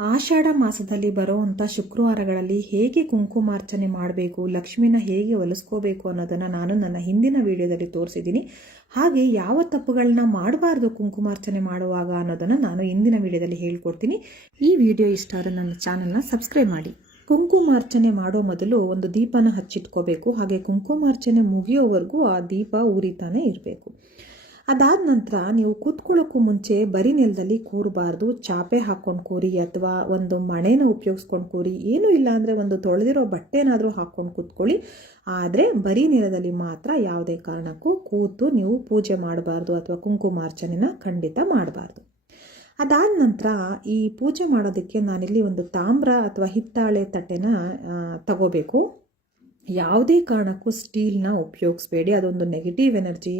ಆಷಾಢ ಮಾಸದಲ್ಲಿ ಬರುವಂಥ ಶುಕ್ರವಾರಗಳಲ್ಲಿ ಹೇಗೆ ಕುಂಕುಮಾರ್ಚನೆ ಮಾಡಬೇಕು, ಲಕ್ಷ್ಮಿನ ಹೇಗೆ ಒಲಿಸ್ಕೋಬೇಕು ಅನ್ನೋದನ್ನು ನಾನು ನನ್ನ ಹಿಂದಿನ ವಿಡಿಯೋದಲ್ಲಿ ತೋರಿಸಿದ್ದೀನಿ. ಹಾಗೆ ಯಾವ ತಪ್ಪುಗಳನ್ನ ಮಾಡಬಾರ್ದು ಕುಂಕುಮಾರ್ಚನೆ ಮಾಡುವಾಗ ಅನ್ನೋದನ್ನು ನಾನು ಹಿಂದಿನ ವಿಡಿಯೋದಲ್ಲಿ ಹೇಳ್ಕೊಡ್ತೀನಿ. ಈ ವಿಡಿಯೋ ಇಷ್ಟ ಆದರೆ ನನ್ನ ಚಾನಲ್ನ ಸಬ್ಸ್ಕ್ರೈಬ್ ಮಾಡಿ. ಕುಂಕುಮಾರ್ಚನೆ ಮಾಡೋ ಮೊದಲು ಒಂದು ದೀಪನ ಹಚ್ಚಿಟ್ಕೋಬೇಕು. ಹಾಗೆ ಕುಂಕುಮಾರ್ಚನೆ ಮುಗಿಯೋವರೆಗೂ ಆ ದೀಪ ಉರಿತಾನೆ ಇರಬೇಕು. ಅದಾದ ನಂತರ ನೀವು ಕೂತ್ಕೊಳ್ಳೋಕ್ಕೂ ಮುಂಚೆ ಬರೀ ನೆಲದಲ್ಲಿ ಕೂರಬಾರ್ದು. ಚಾಪೆ ಹಾಕ್ಕೊಂಡು ಕೂರಿ ಅಥವಾ ಒಂದು ಮಣೆನ ಉಪಯೋಗಿಸ್ಕೊಂಡು ಕೂರಿ, ಏನೂ ಇಲ್ಲ ಅಂದರೆ ಒಂದು ತೊಳೆದಿರೋ ಬಟ್ಟೆನಾದರೂ ಹಾಕ್ಕೊಂಡು ಕೂತ್ಕೊಳ್ಳಿ. ಆದರೆ ಬರೀ ನೆಲದಲ್ಲಿ ಮಾತ್ರ ಯಾವುದೇ ಕಾರಣಕ್ಕೂ ಕೂತು ನೀವು ಪೂಜೆ ಮಾಡಬಾರ್ದು ಅಥವಾ ಕುಂಕುಮಾರ್ಚನೆನ ಖಂಡಿತ ಮಾಡಬಾರ್ದು. ಅದಾದ ನಂತರ ಈ ಪೂಜೆ ಮಾಡೋದಕ್ಕೆ ನಾನಿಲ್ಲಿ ಒಂದು ತಾಮ್ರ ಅಥವಾ ಹಿತ್ತಾಳೆ ತಟ್ಟೆನ ತಗೋಬೇಕು. ಯಾವುದೇ ಕಾರಣಕ್ಕೂ ಸ್ಟೀಲ್ನ ಉಪಯೋಗಿಸ್ಬೇಡಿ, ಅದೊಂದು ನೆಗೆಟಿವ್ ಎನರ್ಜಿ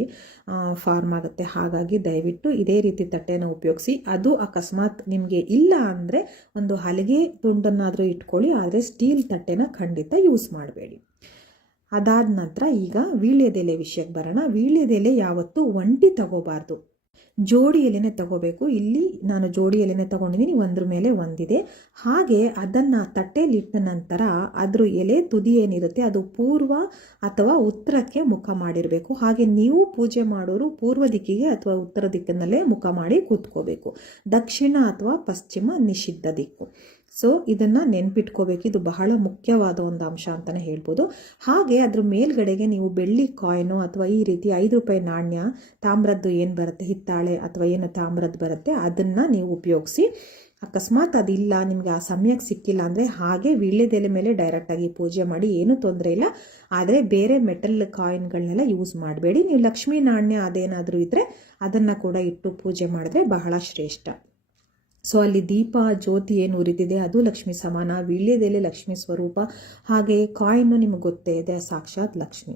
ಫಾರ್ಮ್ ಆಗುತ್ತೆ. ಹಾಗಾಗಿ ದಯವಿಟ್ಟು ಇದೇ ರೀತಿ ತಟ್ಟೆನ ಉಪಯೋಗಿಸಿ. ಅದು ಅಕಸ್ಮಾತ್ ನಿಮಗೆ ಇಲ್ಲ ಅಂದರೆ ಒಂದು ಹಲಗೆ ತುಂಡನ್ನಾದರೂ ಇಟ್ಕೊಳ್ಳಿ, ಆದರೆ ಸ್ಟೀಲ್ ತಟ್ಟೆನ ಖಂಡಿತ ಯೂಸ್ ಮಾಡಬೇಡಿ. ಅದಾದ ನಂತರ ಈಗ ವೀಳ್ಯದೆಲೆ ವಿಷಯಕ್ಕೆ ಬರೋಣ. ವೀಳ್ಯದೆಲೆ ಯಾವತ್ತೂ ಒಂಟಿ ತಗೋಬಾರ್ದು, ಜೋಡಿ ಎಲೆನೇ ತಗೋಬೇಕು. ಇಲ್ಲಿ ನಾನು ಜೋಡಿ ಎಲೆನೇ ತಗೊಂಡಿದ್ದೀನಿ, ಒಂದ್ರ ಮೇಲೆ ಒಂದಿದೆ. ಹಾಗೆ ಅದನ್ನು ತಟ್ಟೆಲಿಟ್ಟ ನಂತರ ಅದ್ರ ಎಲೆ ತುದಿ ಏನಿರುತ್ತೆ ಅದು ಪೂರ್ವ ಅಥವಾ ಉತ್ತರಕ್ಕೆ ಮುಖ ಮಾಡಿರಬೇಕು. ಹಾಗೆ ನೀವು ಪೂಜೆ ಮಾಡೋರು ಪೂರ್ವ ದಿಕ್ಕಿಗೆ ಅಥವಾ ಉತ್ತರ ದಿಕ್ಕಿನಲ್ಲೇ ಮುಖ ಮಾಡಿ ಕೂತ್ಕೋಬೇಕು. ದಕ್ಷಿಣ ಅಥವಾ ಪಶ್ಚಿಮ ನಿಷಿದ್ಧ ದಿಕ್ಕು. ಸೊ ಇದನ್ನು ನೆನ್ಪಿಟ್ಕೋಬೇಕು, ಇದು ಬಹಳ ಮುಖ್ಯವಾದ ಒಂದು ಅಂಶ ಅಂತಲೇ ಹೇಳ್ಬೋದು. ಹಾಗೆ ಅದ್ರ ಮೇಲ್ಗಡೆಗೆ ನೀವು ಬೆಳ್ಳಿ ಕಾಯಿನು ಅಥವಾ ಈ ರೀತಿ 5 ರೂಪಾಯಿ ನಾಣ್ಯ, ತಾಮ್ರದ್ದು ಏನು ಬರುತ್ತೆ ಹಿತ್ತಾಳೆ ಅಥವಾ ಏನು ತಾಮ್ರದ್ದು ಬರುತ್ತೆ ಅದನ್ನು ನೀವು ಉಪಯೋಗಿಸಿ. ಅಕಸ್ಮಾತ್ ಅದಿಲ್ಲ, ನಿಮಗೆ ಆ ಸಮಯಕ್ಕೆ ಸಿಕ್ಕಿಲ್ಲ ಅಂದರೆ ಹಾಗೆ ವೀಳ್ಯದೆಲೆ ಮೇಲೆ ಡೈರೆಕ್ಟಾಗಿ ಪೂಜೆ ಮಾಡಿ, ಏನೂ ತೊಂದರೆ ಇಲ್ಲ. ಆದರೆ ಬೇರೆ ಮೆಟಲ್ ಕಾಯಿನ್ಗಳನ್ನೆಲ್ಲ ಯೂಸ್ ಮಾಡಬೇಡಿ. ನೀವು ಲಕ್ಷ್ಮೀ ನಾಣ್ಯ ಅದೇನಾದರೂ ಇದ್ದರೆ ಅದನ್ನು ಕೂಡ ಇಟ್ಟು ಪೂಜೆ ಮಾಡಿದ್ರೆ ಬಹಳ ಶ್ರೇಷ್ಠ. ಸೊ ಅಲ್ಲಿ ದೀಪ ಜ್ಯೋತಿ ಏನು ಉರಿದಿದೆ ಅದು ಲಕ್ಷ್ಮಿ ಸಮಾನ, ವೀಳ್ಯದೆಲೆ ಲಕ್ಷ್ಮಿ ಸ್ವರೂಪ, ಹಾಗೆ ಕಾಯಿನ್ನು ನಿಮಗೆ ಗೊತ್ತೇ ಇದೆ ಸಾಕ್ಷಾತ್ ಲಕ್ಷ್ಮಿ.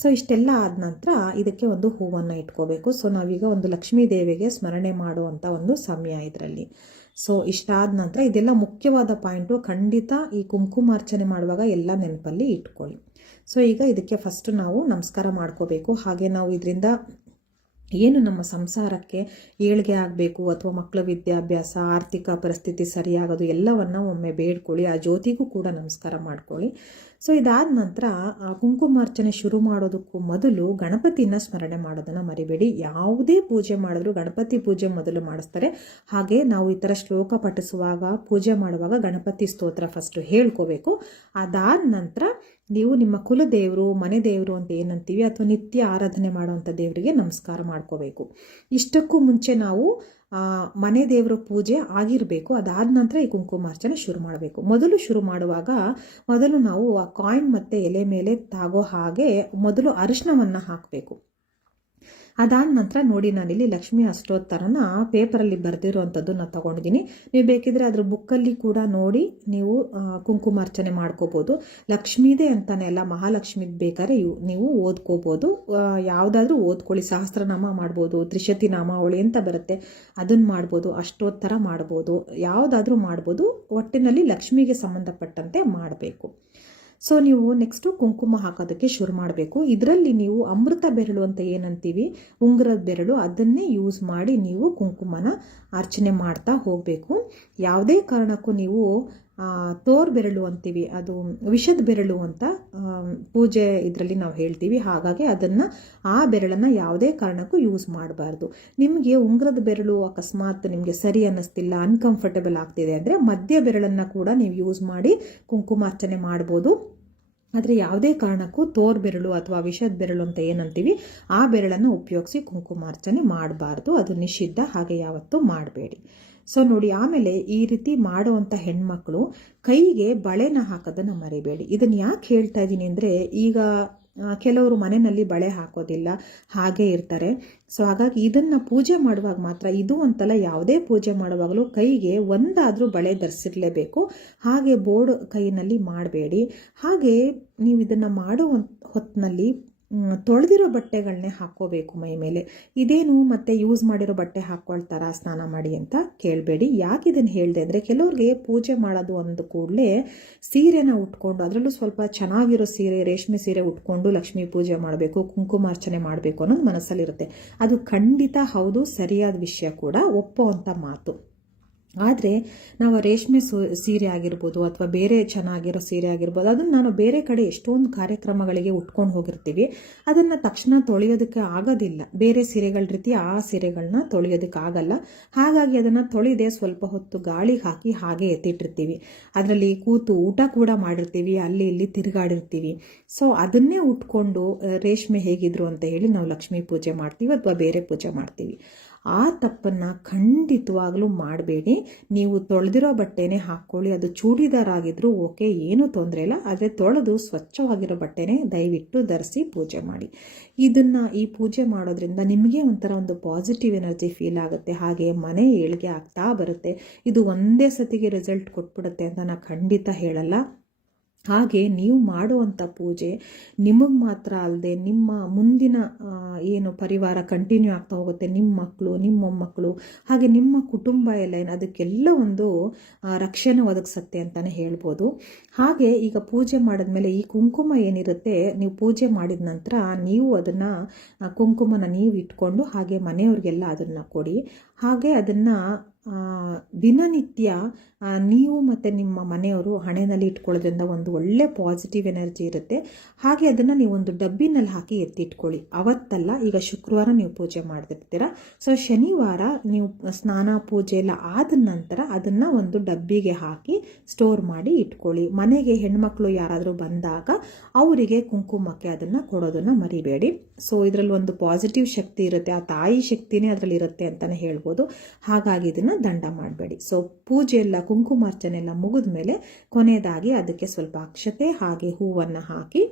ಸೊ ಇಷ್ಟೆಲ್ಲ ಆದ ನಂತರ ಇದಕ್ಕೆ ಒಂದು ಹೂವನ್ನು ಇಟ್ಕೋಬೇಕು. ಸೊ ನಾವೀಗ ಒಂದು ಲಕ್ಷ್ಮೀ ದೇವಿಗೆ ಸ್ಮರಣೆ ಮಾಡುವಂಥ ಒಂದು ಸಮಯ ಇದರಲ್ಲಿ. ಸೊ ಇಷ್ಟಾದ ನಂತರ ಇದೆಲ್ಲ ಮುಖ್ಯವಾದ ಪಾಯಿಂಟು, ಖಂಡಿತ ಈ ಕುಂಕುಮಾರ್ಚನೆ ಮಾಡುವಾಗ ಎಲ್ಲ ನೆನಪಲ್ಲಿ ಇಟ್ಕೊಳ್ಳಿ. ಸೊ ಈಗ ಇದಕ್ಕೆ ಫಸ್ಟ್ ನಾವು ನಮಸ್ಕಾರ ಮಾಡ್ಕೋಬೇಕು. ಹಾಗೆ ನಾವು ಇದರಿಂದ ಏನು ನಮ್ಮ ಸಂಸಾರಕ್ಕೆ ಏಳಿಗೆ ಆಗಬೇಕು ಅಥವಾ ಮಕ್ಕಳ ವಿದ್ಯಾಭ್ಯಾಸ, ಆರ್ಥಿಕ ಪರಿಸ್ಥಿತಿ ಸರಿಯಾಗೋದು ಎಲ್ಲವನ್ನು ಒಮ್ಮೆ ಬೇಡ್ಕೊಳ್ಳಿ. ಆ ಜ್ಯೋತಿಗೂ ಕೂಡ ನಮಸ್ಕಾರ ಮಾಡ್ಕೊಳ್ಳಿ. ಸೊ ಇದಾದ ನಂತರ ಕುಂಕುಮಾರ್ಚನೆ ಶುರು ಮಾಡೋದಕ್ಕೂ ಮೊದಲು ಗಣಪತಿನ ಸ್ಮರಣೆ ಮಾಡೋದನ್ನು ಮರಿಬೇಡಿ. ಯಾವುದೇ ಪೂಜೆ ಮಾಡಿದ್ರು ಗಣಪತಿ ಪೂಜೆ ಮೊದಲು ಮಾಡಿಸ್ತಾರೆ. ಹಾಗೆ ನಾವು ಈ ಥರ ಶ್ಲೋಕ ಪಠಿಸುವಾಗ ಪೂಜೆ ಮಾಡುವಾಗ ಗಣಪತಿ ಸ್ತೋತ್ರ ಫಸ್ಟು ಹೇಳ್ಕೋಬೇಕು. ಅದಾದ ನಂತರ ನೀವು ನಿಮ್ಮ ಕುಲದೇವರು, ಮನೆ ದೇವರು ಅಂತ ಏನಂತೀವಿ ಅಥವಾ ನಿತ್ಯ ಆರಾಧನೆ ಮಾಡುವಂಥ ದೇವರಿಗೆ ನಮಸ್ಕಾರ ಮಾಡ್ಕೋಬೇಕು. ಇಷ್ಟಕ್ಕೂ ಮುಂಚೆ ನಾವು ಮನೆ ದೇವರ ಪೂಜೆ ಆಗಿರಬೇಕು. ಅದಾದ ನಂತರ ಈ ಕುಂಕುಮಾರ್ಚನೆ ಶುರು ಮಾಡಬೇಕು. ಮೊದಲು ಶುರು ಮಾಡುವಾಗ ಮೊದಲು ನಾವು ಆ ಕಾಯಿನ್ ಮತ್ತು ಎಲೆ ಮೇಲೆ ತಾಗೋ ಹಾಗೆ ಮೊದಲು ಅರಿಶಿಣವನ್ನು ಹಾಕಬೇಕು. ಅದಾದ ನಂತರ ನೋಡಿ, ನಾನಿಲ್ಲಿ ಲಕ್ಷ್ಮೀ ಅಷ್ಟೋತ್ತರನ ಪೇಪರಲ್ಲಿ ಬರೆದಿರುವಂಥದ್ದು ನಾನು ತೊಗೊಂಡಿದ್ದೀನಿ. ನೀವು ಬೇಕಿದ್ರೆ ಅದ್ರ ಬುಕ್ಕಲ್ಲಿ ಕೂಡ ನೋಡಿ ನೀವು ಕುಂಕುಮಾರ್ಚನೆ ಮಾಡ್ಕೋಬೋದು. ಲಕ್ಷ್ಮೀದೇ ಅಂತಾನೆ ಅಲ್ಲ, ಮಹಾಲಕ್ಷ್ಮಿದು ಬೇಕಾದ್ರೆ ನೀವು ಓದ್ಕೋಬೋದು. ಯಾವುದಾದ್ರೂ ಓದ್ಕೊಳ್ಳಿ. ಸಹಸ್ರನಾಮ ಮಾಡ್ಬೋದು, ತ್ರಿಶತಿ ನಾಮಾವಳಿ ಅಂತ ಬರುತ್ತೆ ಅದನ್ನು ಮಾಡ್ಬೋದು, ಅಷ್ಟೋತ್ತರ ಮಾಡ್ಬೋದು, ಯಾವುದಾದ್ರೂ ಮಾಡ್ಬೋದು. ಒಟ್ಟಿನಲ್ಲಿ ಲಕ್ಷ್ಮಿಗೆ ಸಂಬಂಧಪಟ್ಟಂತೆ ಮಾಡಬೇಕು. ಸೊ ನೀವು ನೆಕ್ಸ್ಟು ಕುಂಕುಮ ಹಾಕೋದಕ್ಕೆ ಶುರು ಮಾಡಬೇಕು. ಇದರಲ್ಲಿ ನೀವು ಅಮೃತ ಬೆರಳು ಅಂತ ಏನಂತೀವಿ, ಉಂಗುರದ ಬೆರಳು, ಅದನ್ನೇ ಯೂಸ್ ಮಾಡಿ ನೀವು ಕುಂಕುಮನ ಅರ್ಚನೆ ಮಾಡ್ತಾ ಹೋಗಬೇಕು. ಯಾವುದೇ ಕಾರಣಕ್ಕೂ ನೀವು ತೋರ್ ಬೆರಳು ಅಂತೀವಿ, ಅದು ವಿಷದ ಬೆರಳು ಅಂತ ಪೂಜೆ ಇದರಲ್ಲಿ ನಾವು ಹೇಳ್ತೀವಿ. ಹಾಗಾಗಿ ಆ ಬೆರಳನ್ನು ಯಾವುದೇ ಕಾರಣಕ್ಕೂ ಯೂಸ್ ಮಾಡಬಾರ್ದು. ನಿಮಗೆ ಉಂಗುರದ ಬೆರಳು ಅಕಸ್ಮಾತ್ ನಿಮಗೆ ಸರಿ ಅನ್ನಿಸ್ತಿಲ್ಲ, ಅನ್ಕಂಫರ್ಟೇಬಲ್ ಆಗ್ತಿದೆ ಅಂದರೆ ಮಧ್ಯ ಬೆರಳನ್ನು ಕೂಡ ನೀವು ಯೂಸ್ ಮಾಡಿ ಕುಂಕುಮಾರ್ಚನೆ ಮಾಡ್ಬೋದು. ಆದರೆ ಯಾವುದೇ ಕಾರಣಕ್ಕೂ ತೋರ್ ಬೆರಳು ಅಥವಾ ವಿಷದ ಬೆರಳು ಅಂತ ಏನಂತೀವಿ ಆ ಬೆರಳನ್ನು ಉಪಯೋಗಿಸಿ ಕುಂಕುಮಾರ್ಚನೆ ಮಾಡಬಾರ್ದು, ಅದು ನಿಷಿದ್ಧ. ಹಾಗೆ ಯಾವತ್ತೂ ಮಾಡಬೇಡಿ. ಸೊ ನೋಡಿ, ಆಮೇಲೆ ಈ ರೀತಿ ಮಾಡುವಂಥ ಹೆಣ್ಮಕ್ಳು ಕೈಗೆ ಬಳೆನ ಹಾಕೋದನ್ನು ಮರಿಬೇಡಿ. ಇದನ್ನು ಯಾಕೆ ಹೇಳ್ತಾ ಇದ್ದೀನಿ ಅಂದರೆ, ಈಗ ಕೆಲವರು ಮನೆಯಲ್ಲಿ ಬಳೆ ಹಾಕೋದಿಲ್ಲ, ಹಾಗೆ ಇರ್ತಾರೆ. ಸೊ ಹಾಗಾಗಿ ಇದನ್ನು ಪೂಜೆ ಮಾಡುವಾಗ ಮಾತ್ರ, ಇದು ಅಂತಲ್ಲ ಯಾವುದೇ ಪೂಜೆ ಮಾಡುವಾಗಲೂ ಕೈಗೆ ಒಂದಾದರೂ ಬಳೆ ಧರಿಸಿರಲೇಬೇಕು. ಹಾಗೆ ಬೋರ್ಡ್ ಕೈನಲ್ಲಿ ಮಾಡಬೇಡಿ. ಹಾಗೆ ನೀವು ಇದನ್ನು ಮಾಡೋ ಹೊತ್ತಿನಲ್ಲಿ ತೊಳೆದಿರೋ ಬಟ್ಟೆಗಳನ್ನೇ ಹಾಕ್ಕೋಬೇಕು ಮೈ ಮೇಲೆ. ಇದೇನು ಮತ್ತೆ ಯೂಸ್ ಮಾಡಿರೋ ಬಟ್ಟೆ ಹಾಕ್ಕೊಳ್ತಾರಾ ಸ್ನಾನ ಮಾಡಿ ಅಂತ ಕೇಳಬೇಡಿ. ಯಾಕೆ ಇದನ್ನು ಹೇಳಿದೆ ಅಂದರೆ, ಕೆಲವ್ರಿಗೆ ಪೂಜೆ ಮಾಡೋದು ಅಂದ ಕೂಡಲೇ ಸೀರೆನ ಉಟ್ಕೊಂಡು, ಅದರಲ್ಲೂ ಸ್ವಲ್ಪ ಚೆನ್ನಾಗಿರೋ ಸೀರೆ, ರೇಷ್ಮೆ ಸೀರೆ ಉಟ್ಕೊಂಡು ಲಕ್ಷ್ಮೀ ಪೂಜೆ ಮಾಡಬೇಕು, ಕುಂಕುಮಾರ್ಚನೆ ಮಾಡಬೇಕು ಅನ್ನೋದು ಮನಸ್ಸಲ್ಲಿರುತ್ತೆ. ಅದು ಖಂಡಿತ ಹೌದು, ಸರಿಯಾದ ವಿಷಯ ಕೂಡ, ಒಪ್ಪೋ ಅಂಥ ಮಾತು. ಆದರೆ ನಾವು ರೇಷ್ಮೆ ಸೀರೆ ಆಗಿರ್ಬೋದು ಅಥವಾ ಬೇರೆ ಚೆನ್ನಾಗಿರೋ ಸೀರೆ ಆಗಿರ್ಬೋದು, ಅದನ್ನು ನಾನು ಬೇರೆ ಕಡೆ ಎಷ್ಟೊಂದು ಕಾರ್ಯಕ್ರಮಗಳಿಗೆ ಉಟ್ಕೊಂಡು ಹೋಗಿರ್ತೀವಿ. ಅದನ್ನು ತಕ್ಷಣ ತೊಳೆಯೋದಕ್ಕೆ ಆಗೋದಿಲ್ಲ. ಬೇರೆ ಸೀರೆಗಳ ರೀತಿ ಆ ಸೀರೆಗಳನ್ನ ತೊಳೆಯೋದಕ್ಕೆ ಆಗಲ್ಲ. ಹಾಗಾಗಿ ಅದನ್ನು ತೊಳೆದೇ ಸ್ವಲ್ಪ ಹೊತ್ತು ಗಾಳಿಗೆ ಹಾಕಿ ಹಾಗೆ ಎತ್ತಿಟ್ಟಿರ್ತೀವಿ. ಅದರಲ್ಲಿ ಕೂತು ಊಟ ಕೂಡ ಮಾಡಿರ್ತೀವಿ, ಅಲ್ಲಿ ಇಲ್ಲಿ ತಿರುಗಾಡಿರ್ತೀವಿ. ಸೊ ಅದನ್ನೇ ಉಟ್ಕೊಂಡು ರೇಷ್ಮೆ ಹೇಗಿದ್ರು ಅಂತ ಹೇಳಿ ನಾವು ಲಕ್ಷ್ಮೀ ಪೂಜೆ ಮಾಡ್ತೀವಿ ಅಥವಾ ಬೇರೆ ಪೂಜೆ ಮಾಡ್ತೀವಿ. ಆ ತಪ್ಪನ್ನು ಖಂಡಿತವಾಗ್ಲೂ ಮಾಡಬೇಡಿ. ನೀವು ತೊಳೆದಿರೋ ಬಟ್ಟೆನೇ ಹಾಕ್ಕೊಳ್ಳಿ. ಅದು ಚೂಡಿದಾರ್ ಆಗಿದ್ರೂ ಓಕೆ, ಏನೂ ತೊಂದರೆ ಇಲ್ಲ. ಆದರೆ ತೊಳೆದು ಸ್ವಚ್ಛವಾಗಿರೋ ಬಟ್ಟೆನೇ ದಯವಿಟ್ಟು ಧರಿಸಿ ಪೂಜೆ ಮಾಡಿ. ಈ ಪೂಜೆ ಮಾಡೋದ್ರಿಂದ ನಿಮಗೆ ಒಂಥರ ಒಂದು ಪಾಸಿಟಿವ್ ಎನರ್ಜಿ ಫೀಲ್ ಆಗುತ್ತೆ. ಹಾಗೆ ಮನೆ ಏಳಿಗೆ ಆಗ್ತಾ ಬರುತ್ತೆ. ಇದು ಒಂದೇ ಸತಿಗೆ ರಿಸಲ್ಟ್ ಕೊಟ್ಬಿಡುತ್ತೆ ಅಂತ ನಾನು ಖಂಡಿತ ಹೇಳಲ್ಲ. ಹಾಗೆ ನೀವು ಮಾಡುವಂಥ ಪೂಜೆ ನಿಮಗೆ ಮಾತ್ರ ಅಲ್ಲದೆ ನಿಮ್ಮ ಮುಂದಿನ ಏನು ಪರಿವಾರ ಕಂಟಿನ್ಯೂ ಆಗ್ತಾ ಹೋಗುತ್ತೆ. ನಿಮ್ಮ ಮಕ್ಕಳು, ನಿಮ್ಮ ಮೊಮ್ಮಕ್ಕಳು, ಹಾಗೆ ನಿಮ್ಮ ಕುಟುಂಬ ಎಲ್ಲ ಅದಕ್ಕೆಲ್ಲ ಒಂದು ರಕ್ಷಣೆ ಒದಗಿಸುತ್ತೆ ಅಂತಲೇ ಹೇಳ್ಬೋದು. ಹಾಗೆ ಈಗ ಪೂಜೆ ಮಾಡಿದ್ಮೇಲೆ ಈ ಕುಂಕುಮ ಏನಿರುತ್ತೆ, ನೀವು ಪೂಜೆ ಮಾಡಿದ ನಂತರ ನೀವು ಅದನ್ನು ಕುಂಕುಮನ ನೀವು ಇಟ್ಕೊಂಡು ಹಾಗೆ ಮನೆಯವ್ರಿಗೆಲ್ಲ ಅದನ್ನು ಕೊಡಿ. ಹಾಗೆ ಅದನ್ನು ದಿನನಿತ್ಯ ನೀವು ಮತ್ತು ನಿಮ್ಮ ಮನೆಯವರು ಹಣೆಯಲ್ಲಿ ಇಟ್ಕೊಳ್ಳೋದ್ರಿಂದ ಒಂದು ಒಳ್ಳೆ ಪಾಸಿಟಿವ್ ಎನರ್ಜಿ ಇರುತ್ತೆ. ಹಾಗೆ ಅದನ್ನು ನೀವು ಒಂದು ಡಬ್ಬಿನಲ್ಲಿ ಹಾಕಿ ಎತ್ತಿಟ್ಕೊಳ್ಳಿ. ಅವತ್ತಲ್ಲ, ಈಗ ಶುಕ್ರವಾರ ನೀವು ಪೂಜೆ ಮಾಡ್ತಿರ್ತೀರ, ಸೊ ಶನಿವಾರ ನೀವು ಸ್ನಾನ ಪೂಜೆ ಎಲ್ಲ ಆದ ನಂತರ ಅದನ್ನು ಒಂದು ಡಬ್ಬಿಗೆ ಹಾಕಿ ಸ್ಟೋರ್ ಮಾಡಿ ಇಟ್ಕೊಳ್ಳಿ. ಮನೆಗೆ ಹೆಣ್ಮಕ್ಳು ಯಾರಾದರೂ ಬಂದಾಗ ಅವರಿಗೆ ಕುಂಕುಮಕ್ಕೆ ಅದನ್ನು ಕೊಡೋದನ್ನು ಮರಿಬೇಡಿ. ಸೊ ಇದರಲ್ಲಿ ಒಂದು ಪಾಸಿಟಿವ್ ಶಕ್ತಿ ಇರುತ್ತೆ, ಆ ತಾಯಿ ಶಕ್ತಿನೇ ಅದರಲ್ಲಿ ಇರುತ್ತೆ ಅಂತಲೇ ಹೇಳ್ಬೋದು. ಹಾಗಾಗಿ ಇದನ್ನು ದಂಡ ಮಾಡಬೇಡಿ. ಸೊ ಪೂಜೆ ಎಲ್ಲ ಕುಂಕುಮಾರ್ಚನೆ ಎಲ್ಲ ಮುಗಿದ ಮೇಲೆ ಕೊನೆಯದಾಗಿ ಅದಕ್ಕೆ ಸ್ವಲ್ಪ ಅಕ್ಷತೆ ಹಾಗೆ ಹೂವನ್ನು ಹಾಕಿ